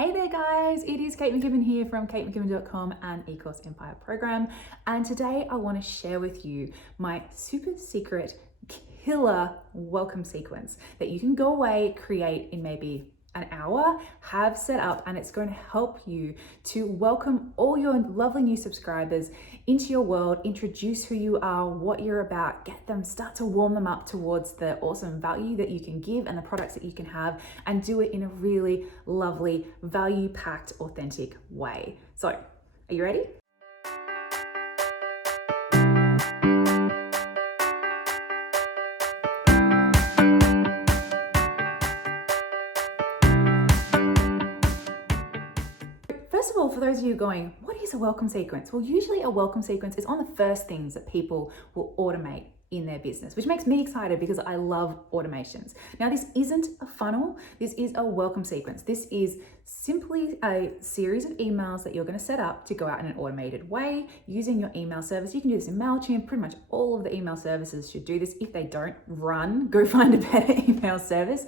Hey there guys, it is Kate McKibben here from katemckibbin.com and eCourse Empire program. And today I want to share with you my super secret killer welcome sequence that you can go away, create in maybe an hour, have set up, and it's going to help you to welcome all your lovely new subscribers into your world, introduce who you are, what you're about, get them, start to warm them up towards the awesome value that you can give and the products that you can have, and do it in a really lovely, value-packed, authentic way. So, are you ready? First of all, for those of you going, what is a welcome sequence? Well, usually a welcome sequence is on the first things that people will automate in their business, which makes me excited because I love automations. Now, this isn't a funnel. This is a welcome sequence. This is simply a series of emails that you're going to set up to go out in an automated way using your email service. You can do this in MailChimp. Pretty much all of the email services should do this. If they don't, go find a better email service.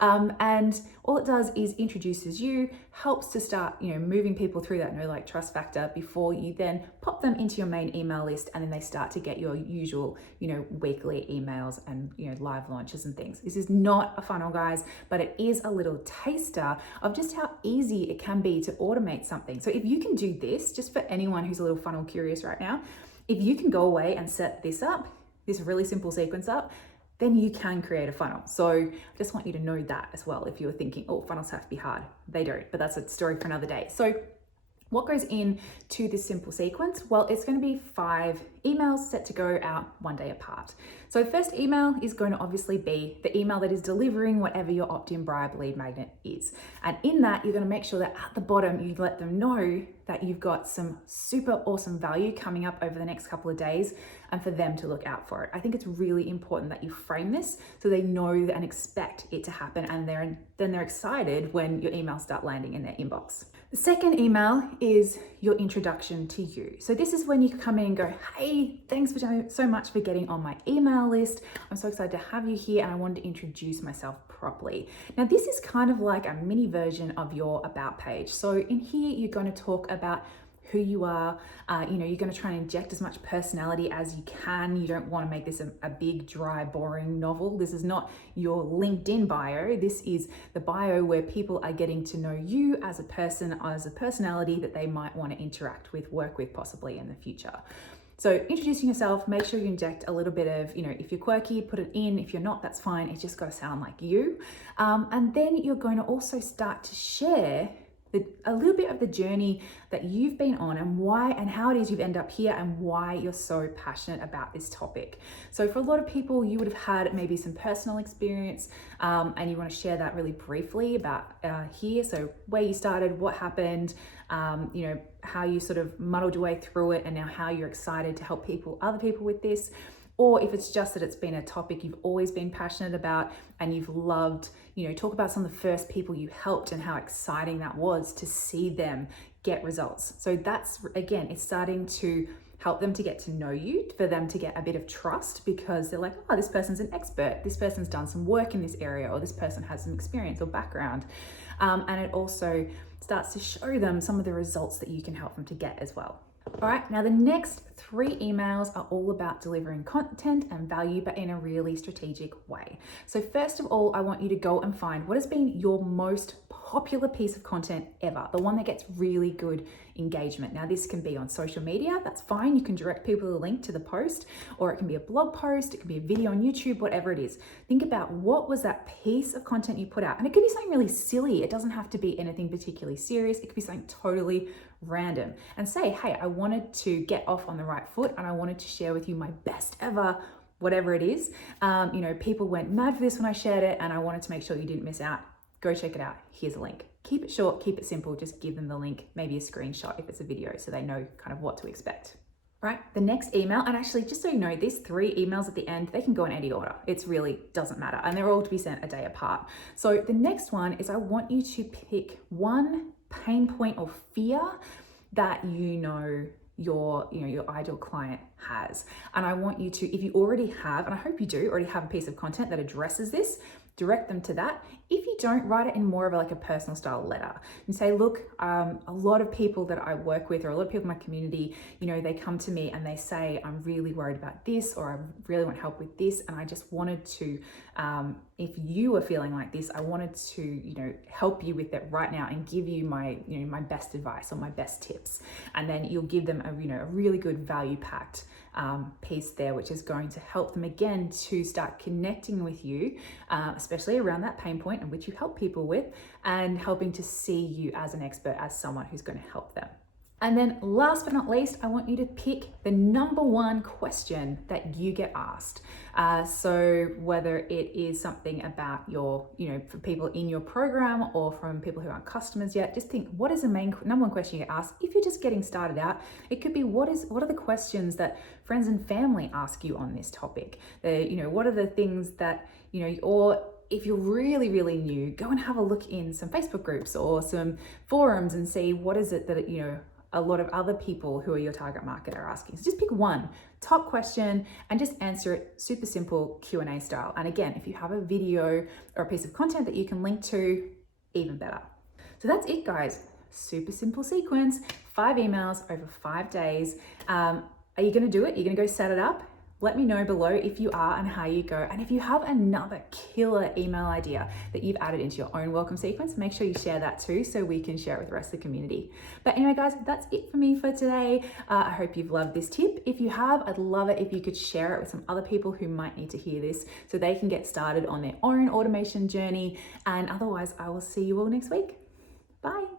And all it does is introduces you, helps to start, moving people through that know, like, trust factor before you then pop them into your main email list, and then they start to get your usual, weekly emails and, live launches and things. This is not a funnel, guys, but it is a little taster of just how easy it can be to automate something. So if you can do this, just for anyone who's a little funnel curious right now, if you can go away and set this up, this really simple sequence up, then you can create a funnel. So I just want you to know that as well. If you're thinking, oh, funnels have to be hard. They don't, but that's a story for another day. So what goes into this simple sequence? Well, it's going to be 5 emails set to go out one day apart. So the first email is going to obviously be the email that is delivering whatever your opt-in bribe lead magnet is. And in that, you're going to make sure that at the bottom, you let them know that you've got some super awesome value coming up over the next couple of days, and for them to look out for it. I think it's really important that you frame this so they know and expect it to happen, and then they're excited when your emails start landing in their inbox. The second email is your introduction to you. So this is when you come in and go, hey, thanks so much for getting on my email list. I'm so excited to have you here, and I wanted to introduce myself properly. Now, this is kind of like a mini version of your about page. So in here, you're going to talk about who you are. You're going to try and inject as much personality as you can. You don't want to make this a big, dry, boring novel. This is not your LinkedIn bio. This is the bio where people are getting to know you as a person, as a personality that they might want to interact with, work with possibly in the future. So introducing yourself, make sure you inject a little bit of, if you're quirky, put it in. If you're not, that's fine. It's just got to sound like you. And then you're going to also start to share a little bit of the journey that you've been on, and why and how it is you've ended up here, and why you're so passionate about this topic. So for a lot of people, you would have had maybe some personal experience, and you want to share that really briefly about here. So where you started, what happened, how you sort of muddled your way through it, and now how you're excited to help other people with this. Or if it's just that it's been a topic you've always been passionate about and you've loved, talk about some of the first people you helped and how exciting that was to see them get results. So that's, again, it's starting to help them to get to know you, for them to get a bit of trust, because they're like, oh, this person's an expert, this person's done some work in this area, or this person has some experience or background. And it also starts to show them some of the results that you can help them to get as well. All right, now the next 3 emails are all about delivering content and value, but in a really strategic way. So first of all, I want you to go and find what has been your most popular piece of content ever, the one that gets really good engagement. Now, this can be on social media, that's fine. You can direct people a link to the post, or it can be a blog post, it can be a video on YouTube, whatever it is. Think about what was that piece of content you put out. And it could be something really silly. It doesn't have to be anything particularly serious. It could be something totally random, and say, hey, I wanted to get off on the right foot, and I wanted to share with you my best ever, whatever it is. People went mad for this when I shared it, and I wanted to make sure you didn't miss out. Go check it out. Here's a link. Keep it short, keep it simple. Just give them the link, maybe a screenshot if it's a video, so they know kind of what to expect. Right, the next email, and actually just so you know, these 3 emails at the end, they can go in any order. It really doesn't matter, and they're all to be sent a day apart. So the next one is, I want you to pick one pain point or fear that your ideal client has. And I want you to, if you already have, and I hope you do already have a piece of content that addresses this, direct them to that. If you don't, write it in more of like a personal style letter and say, look, a lot of people that I work with, or a lot of people in my community, they come to me and they say, I'm really worried about this, or I really want help with this. And I just wanted to, if you are feeling like this, I wanted to, help you with it right now and give you my, my best advice or my best tips. And then you'll give them a really good value packed piece there, which is going to help them again to start connecting with you, especially around that pain point in which you help people with, and helping to see you as an expert, as someone who's going to help them. And then last but not least, I want you to pick the number one question that you get asked. So whether it is something about your, for people in your program or from people who aren't customers yet, just think, what is the number one question you get asked? If you're just getting started out, it could be, what are the questions that friends and family ask you on this topic? What are the things that, or if you're really, really new, go and have a look in some Facebook groups or some forums and see what is it that, a lot of other people who are your target market are asking. So just pick one top question and just answer it super simple Q&A style. And again, if you have a video or a piece of content that you can link to, even better. So that's it, guys. Super simple sequence, 5 emails over 5 days. Are you gonna do it? You're gonna go set it up? Let me know below if you are and how you go. And if you have another killer email idea that you've added into your own welcome sequence, make sure you share that too, so we can share it with the rest of the community. But anyway, guys, that's it for me for today. I hope you've loved this tip. If you have, I'd love it if you could share it with some other people who might need to hear this so they can get started on their own automation journey. And otherwise, I will see you all next week. Bye.